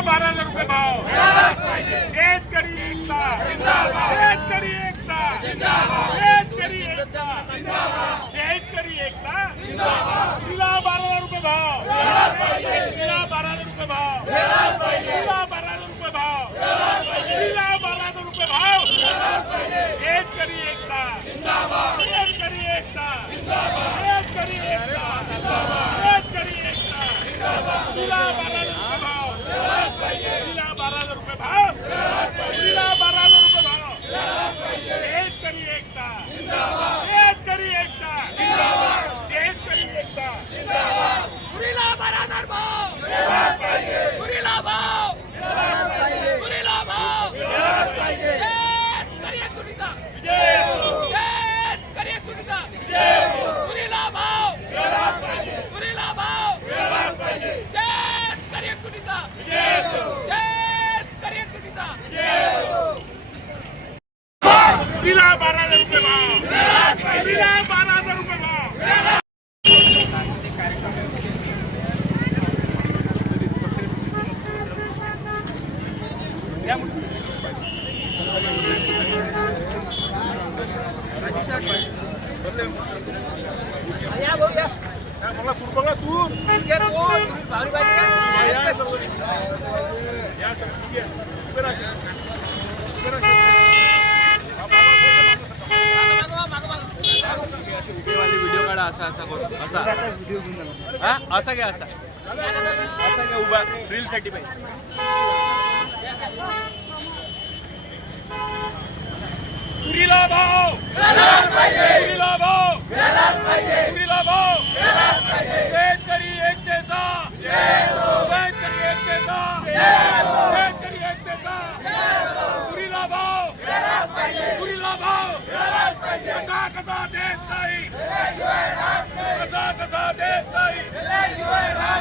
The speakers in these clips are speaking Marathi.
12,000 रुपये भाव, शेतकरी एकता, शेतकरी एकता, शेतकरी एकता, शेतकरी एकता, तुरीला 12,000 रुपये भाव, तुरीला 12,000 रुपये भाव, तुरीला 12,000 रुपये भाव, तुरीला 12,000 रुपये भाव, शेतकरी एकता, शेतकरी एकता, शेतकरी एकता, शेतकरी एकता, तुरीला 12,000 रुपये भाव, तुरीला 12,000 रुपये भाव, तुरीला 12,000 रुपये भाव, शेतकरी एकता, शेतकरी एकता, शेतकरी एकता, तुरीला 12,000 भाव, तुरीला भाव, तुरीला भाव, शेतकरी एकता, शेतकरी एकता, तुरीला भाव, तुरीला भाव, शेतकरी एकता, शेतकरी एकता, तुरीला 12,000 रुपये भाव, तुरीला 12,000 रुपये भाव. मला बघा दूर व्हिडिओ काढा असा असा करून असा हा असा घ्या असा असा घ्या उभा रील साठी पाहिजे तुरीला भाव, तुरीला भाव, तुरीला भाव, शेतकरी एकतेचा, शेतकरी एकतेचा, शेतकरी एकतेचा, तुरीला भाव, तुरीला भाव, कसा कसा देत नाही, कसा कसा देत नाही,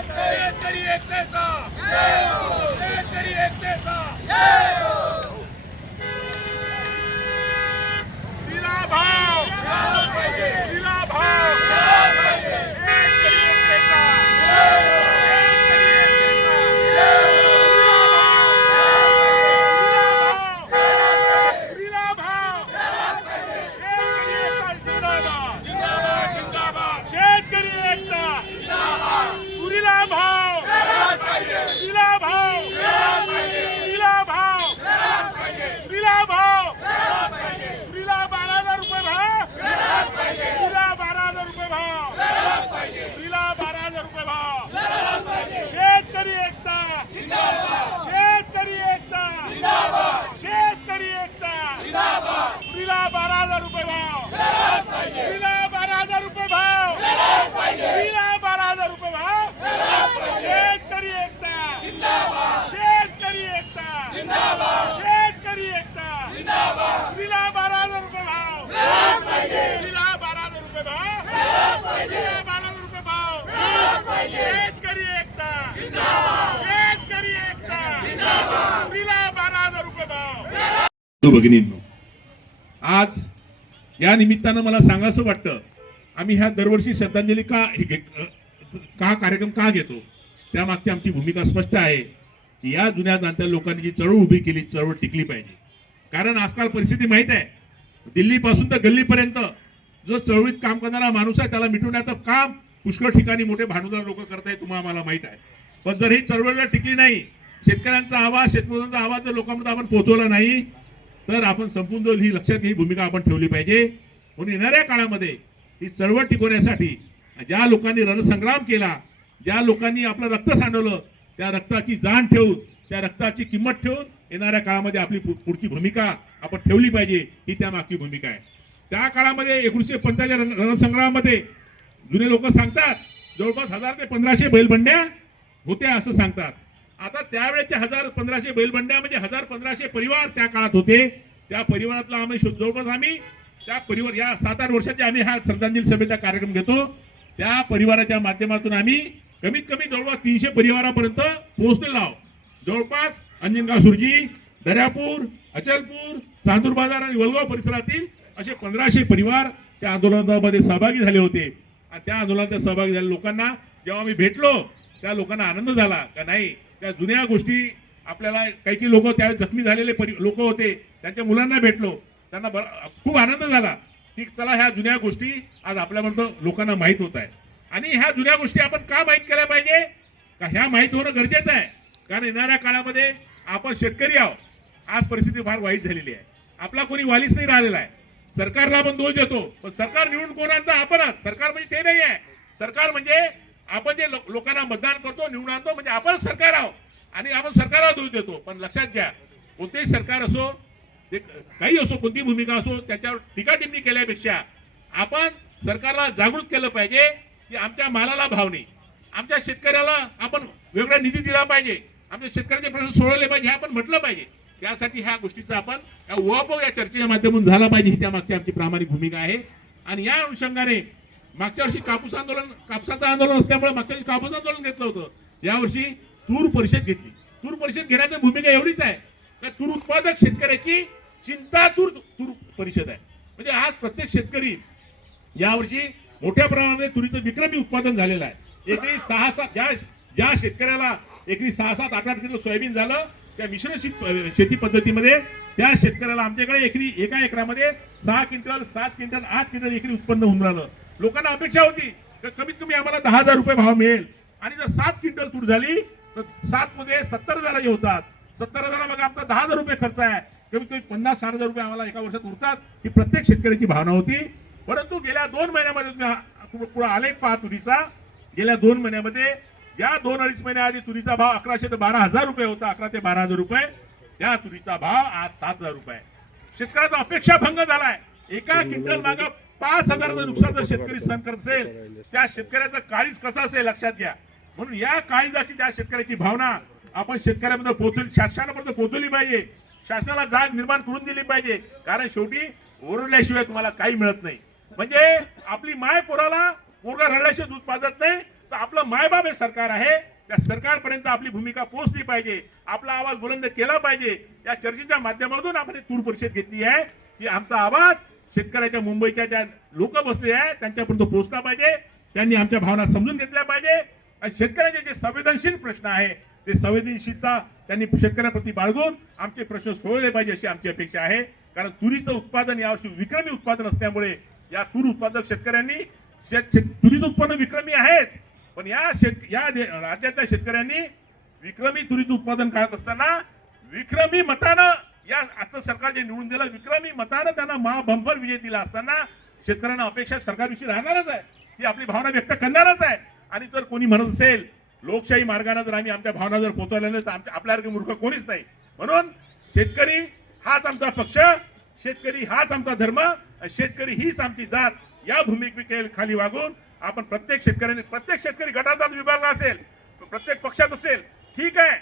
शेतकरी एकतेचा, शेतकरी एकतेचा, भाव, तुरीला भाव, शेतकरी एकतेचा, तुरीला भाव, शेतकरी एकता जिंदाबाद, जिंदाबाद, शेतकरी एकता, तुरीला भाव, तुरीला भाव, तुरीला भाव, तुरीला भाव, तुरीला 12,000 रुपये भाव, तुरीला 12,000 रुपये भाव, तुरीला 12,000 रुपये भाव, शेतकरी एकता, शेतकरी एकता, शेतकरी एकता, तुरीला 12,000 रुपये भाव, तुरीला 12,000 रुपये भाव, तुरीला 12,000 रुपये भाव, शेतकरी एकता, शेतकरी एकता, शेतकरी एकता, तुरीला 12,000 रुपये भाव, तुरीला 12,000 रुपये भाव, तुरीला 12,000 रुपये भाव, शेतकरी एकता, शेतकरी एकता, तुरीला 12,000 रुपये भाव. भगिनींनो, आज या निमित्तानं मला सांगायचं वाटतं, आम्ही ह्या दरवर्षी श्रद्धांजली का कार्यक्रम का घेतो, त्यामागची आमची भूमिका स्पष्ट आहे की या जुन्या जाणत्या लोकांनी जी चळवळ उभी केली, चळवळ टिकली पाहिजे. कारण आजकाल परिस्थिती माहित आहे, दिल्ली पासून तर गल्लीपर्यंत जो चळवळीत काम करणारा माणूस आहे त्याला मिटवण्याचं काम पुष्कळ ठिकाणी मोठे भांडवलदार लोक करतायत, तुम्हाला आम्हाला माहित आहे. पण जर ही चळवळ टिकली नाही, शेतकऱ्यांचा आवाज, शेतमजुरांचा आवाज जर लोकांमध्ये आपण पोहोचवला नाही, तर आपण संपून जाईल. ही लक्षात ही भूमिका आपण ठेवली पाहिजे. म्हणून येणाऱ्या काळामध्ये ही चळवळ टिकवण्यासाठी ज्या लोकांनी रणसंग्राम केला, ज्या लोकांनी आपलं रक्त सांडवलं, त्या रक्ताची जाण ठेवून, त्या रक्ताची किंमत ठेवून येणाऱ्या काळामध्ये आपली पुढची भूमिका आपण ठेवली पाहिजे. ही त्या मागची भूमिका आहे. त्या काळामध्ये 1950च्या रणसंग्रामामध्ये जुने लोक सांगतात जवळपास 1000 ते 1500 बैलबंड्या होत्या असं सांगतात. आता त्यावेळेचे 1000-1500 बैलबंड्या म्हणजे 1000-1500 परिवार त्या काळात होते. त्या परिवारातला आम्ही जवळपास आम्ही त्या परिवार या 7-8 वर्षाचे आम्ही हा श्रद्धांजली सभेचा कार्यक्रम घेतो. त्या परिवाराच्या माध्यमातून आम्ही कमीत कमी जवळपास 300 परिवारापर्यंत पोहोचलेलो आहोत. जवळपास अंजनगाव सुरजी, दर्यापूर, अचलपूर, चांदूर बाजार आणि वलगाव परिसरातील असे 1500 परिवार त्या आंदोलनामध्ये सहभागी झाले होते. आणि त्या आंदोलनात सहभागी झालेल्या लोकांना जेव्हा आम्ही भेटलो, त्या लोकांना आनंद झाला का नाही, त्या जुन्या गोष्टी आपल्याला काही लोक त्यावेळेस जखमी झालेले लोक होते, त्यांच्या मुलांना भेटलो, त्यांना खूप आनंद झाला की चला ह्या जुन्या गोष्टी आज आपल्यापर्यंत लोकांना माहीत होत आहे. आणि ह्या जुन्या गोष्टी आपण का माहीत केल्या पाहिजे, का ह्या माहीत होणं गरजेचं आहे. कारण येणाऱ्या काळामध्ये आपण शेतकरी आहोत. आज परिस्थिती फार वाईट झालेली आहे. आपला कोणी वालीच नाही राहिलेला आहे. सरकारला आपण दोष देतो, पण सरकार निवडून कोण आणतं? आपणच. सरकार म्हणजे ते नाही आहे. सरकार म्हणजे आपण जे लोकांना मतदान करतो, निवडून आणतो, म्हणजे आपण सरकार आहोत आणि आपण सरकारला दोष देतो. पण लक्षात घ्या, कोणतेही सरकार असो, ते काही असो, कोणती भूमिका असो, त्याच्यावर टीका टिप्पणी केल्यापेक्षा आपण सरकारला जागृत केलं पाहिजे की आमच्या मालाला भाव नाही, आमच्या शेतकऱ्याला आपण वेगळा निधी दिला पाहिजे, आमच्या शेतकऱ्याचे प्रश्न सोडवले पाहिजे, हे आपण म्हटलं पाहिजे. त्यासाठी ह्या गोष्टीचा आपण उहापोह या चर्चेच्या माध्यमातून झाला पाहिजे, ही त्यामागची आमची प्रामाणिक भूमिका आहे. आणि या अनुषंगाने मागच्या वर्षी कापसाचं आंदोलन असल्यामुळे मागच्या वर्षी कापूस आंदोलन घेतलं होतं. यावर्षी तूर परिषद घेतली. तूर परिषद घेण्याची भूमिका एवढीच आहे का तूर उत्पादक शेतकऱ्याची चिंता तूर परिषद आहे. म्हणजे आज प्रत्येक शेतकरी यावर्षी मोठ्या प्रमाणात तुरीचं विक्रमी उत्पादन झालेलं आहे. एकरी 6-7 ज्या शेतकऱ्याला एकरी 6-7, 8-8 किलो सोयाबीन झालं, त्या मिश्र शेती पद्धतीमध्ये त्या शेतकऱ्याला आमच्याकडे एका एकरामध्ये 6 क्विंटल, 7 क्विंटल, 8 क्विंटल एकरी उत्पन्न होऊन राहिलं. लोकांना अपेक्षा होती की कमीत कमी आम्हाला 10,000 रुपये भाव मिळेल. आणि जर 7 क्विंटल तूर झाली तर 7 मध्ये 70,000 होतात. 70,000 मग आमचा 10,000 रुपये खर्च आहे. कमीत कमी 50-60,000 रुपये आम्हाला एका वर्षात उरतात, ही प्रत्येक शेतकऱ्याची भावना होती. परंतु गेल्या 2 महिन्यामध्ये तुम्ही पुढे आलेख पहा तुरीचा. गेल्या 2 महिन्यामध्ये या 2-2.5 महिन्याआधी तुरीचा भाव 1100 ते 12,000 रुपये होता. 11 ते 12,000 रुपये. त्या तुरीचा भाव आज 7,000 रुपये. शेतकऱ्याचा अपेक्षा भंग झालाय. एका क्विंटल मागे 5,000चं नुकसान जर शेतकरी सहन करत असेल, त्या शेतकऱ्याचं काळीज कसं असेल लक्षात घ्या. म्हणून या काळीजाची त्या शेतकऱ्याची भावना आपण शेतकऱ्यापर्यंत पोहोचवली, शासनापर्यंत पोहोचवली पाहिजे. शासनाला जाग निर्माण करून दिली पाहिजे. कारण शेवटी ओरडल्याशिवाय तुम्हाला काही मिळत नाही. म्हणजे आपली माय पोरगा रडल्याशिवाय दूध पाजत नाही, तर आपलं मायबाप हे सरकार आहे. त्या सरकारपर्यंत आपली भूमिका पोहोचली पाहिजे, आपला आवाज बुलंद केला पाहिजे. या चर्चेच्या माध्यमातून आपण तूर परिषद घेतली आहे की आमचा आवाज शेतकऱ्याच्या मुंबईच्या ज्या लोक बसले आहेत त्यांच्यापर्यंत पोहोचला पाहिजे. त्यांनी आमच्या भावना समजून घेतल्या पाहिजे. आणि शेतकऱ्याचे जे संवेदनशील प्रश्न आहे ते संवेदनशीलता त्यांनी शेतकऱ्याप्रती बाळगून आमचे प्रश्न सोडवले पाहिजे अशी आमची अपेक्षा आहे. कारण तुरीचं उत्पादन यावर्षी विक्रमी उत्पादन असल्यामुळे या तूर उत्पादक शेतकऱ्यांनी तुरीचं उत्पन्न विक्रमी आहेच, पण या राज्यातल्या शेतकऱ्यांनी विक्रमी तुरीचं उत्पादन काढत असताना विक्रमी मतानं या आजचं सरकार जे निवडून दिलं, विक्रमी मतानं त्यांना बंपर विजय दिला असताना शेतकऱ्यांना अपेक्षा सरकारविषयी राहणारच आहे, ती आपली भावना व्यक्त करणारच आहे. आणि जर कोणी म्हणत असेल लोकशाही मार्गाने जर आम्ही आमच्या भावना जर पोहोचवल्या नाही तर आपल्यासारखे मूर्ख कोणीच नाही. म्हणून शेतकरी हाच आमचा पक्ष, शेतकरी हाच आमचा धर्म, शेतकरी हीच आमची जात, या भूमिकेखाली वागून आपण प्रत्येक शेतकरी गटात विभागला असेल, प्रत्येक पक्षात असेल, ठीक आहे,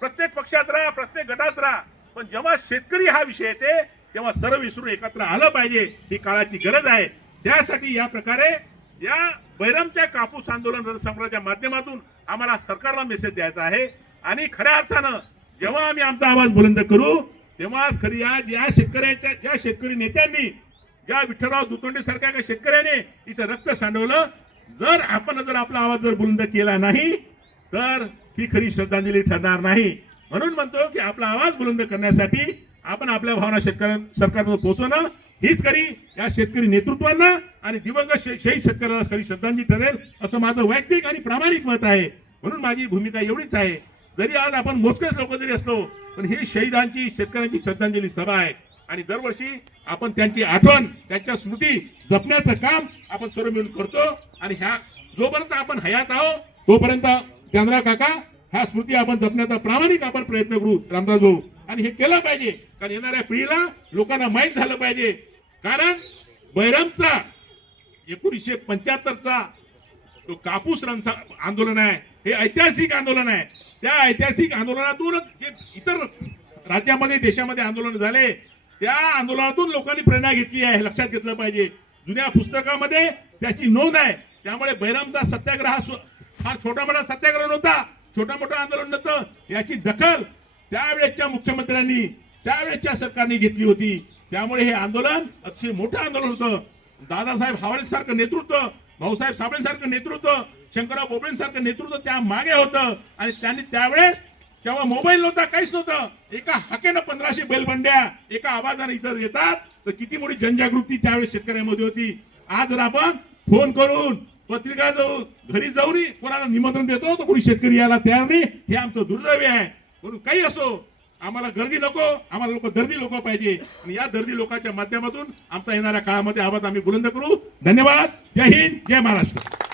प्रत्येक पक्षात राहा, प्रत्येक गटात राहा, पण जेव्हा शेतकरी हा विषय येते तेव्हा सर्व विसरून एकत्र आलं पाहिजे. ही काळाची गरज आहे. त्यासाठी या प्रकारे या बैरमच्या कापूस आंदोलन रणसंग्रहाच्या माध्यमातून आम्हाला सरकारला मेसेज द्यायचा आहे. आणि खऱ्या अर्थानं जेव्हा आम्ही आमचा आवाज बुलंद करू तेव्हाच खरी ज्या शेतकरी नेत्यांनी, ज्या विठ्ठलराव दुतोंडे सारख्या काही शेतकऱ्याने इथं रक्त सांडवलं, जर आपला आवाज जर बुलंद केला नाही तर ती खरी श्रद्धांजली ठरणार नाही. म्हणून म्हणतो की आपला आवाज बुलंद करण्यासाठी आपण आपल्या भावना सरकारमध्ये पोहोचवणं हीच खरी या शेतकरी नेतृत्वांना आणि दिवंगत शहीद शेतकऱ्याला खरी श्रद्धांजली ठरेल असं माझं वैयक्तिक आणि प्रामाणिक मत आहे. म्हणून माझी भूमिका एवढीच आहे. जरी आज आपण मोजकेच लोक जरी असलो पण ही शहीदांची, शेतकऱ्यांची श्रद्धांजली सभा आहे आणि दरवर्षी आपण त्यांची आठवण, त्यांच्या स्मृती जपण्याचं काम आपण सर्व मिळून करतो. आणि जोपर्यंत आपण हयात आहोत तोपर्यंत चंद्रा काका ह्या स्मृती आपण जपण्याचा प्रामाणिक आपण प्रयत्न करू रामदास भाऊ. आणि हे केलं पाहिजे कारण येणाऱ्या पिढीला लोकांना माहीत झालं पाहिजे. कारण बैरमचा 1975चा तो कापूस आंदोलन आहे, हे ऐतिहासिक आंदोलन आहे. त्या ऐतिहासिक आंदोलनातूनच जे इतर राज्यामध्ये देशामध्ये आंदोलन झाले त्या आंदोलनातून लोकांनी प्रेरणा घेतली आहे, हे लक्षात घेतलं पाहिजे. जुन्या पुस्तकामध्ये त्याची नोंद आहे. त्यामुळे बैरमचा सत्याग्रह हा छोटा मोठा सत्याग्रह नव्हता, छोटा मोठा आंदोलन नव्हतं. याची दखल त्यावेळेच्या मुख्यमंत्र्यांनी, त्यावेळेच्या सरकारने घेतली होती. त्यामुळे हे आंदोलन अतिशय मोठं आंदोलन होतं. दादासाहेब हावरे सारखं नेतृत्व, भाऊसाहेब साबळे सारखं नेतृत्व, शंकरराव बोबडे सारखं नेतृत्व त्या मागे होतं. आणि त्यांनी त्यावेळेस तेव्हा मोबाईल नव्हता, काहीच नव्हतं. एका हाकेनं 1500 बैलबंड्या एका आवाजाने इतर येतात, तर किती मोठी जनजागृती त्यावेळेस शेतकऱ्यांमध्ये होती. आज जर आपण फोन करून पत्रिका जाऊन घरी जाऊन कोणाला निमंत्रण देतो तर कोणी शेतकरी यायला तयार नाही. हे आमचं दुर्दैव आहे. म्हणून काही असो, आम्हाला गर्दी नको, आम्हाला दर्दी लोक पाहिजे. आणि या दर्दी लोकांच्या माध्यमातून आमचा येणाऱ्या काळामध्ये आवाज आम्ही बुलंद करू. धन्यवाद. जय हिंद, जय महाराष्ट्र.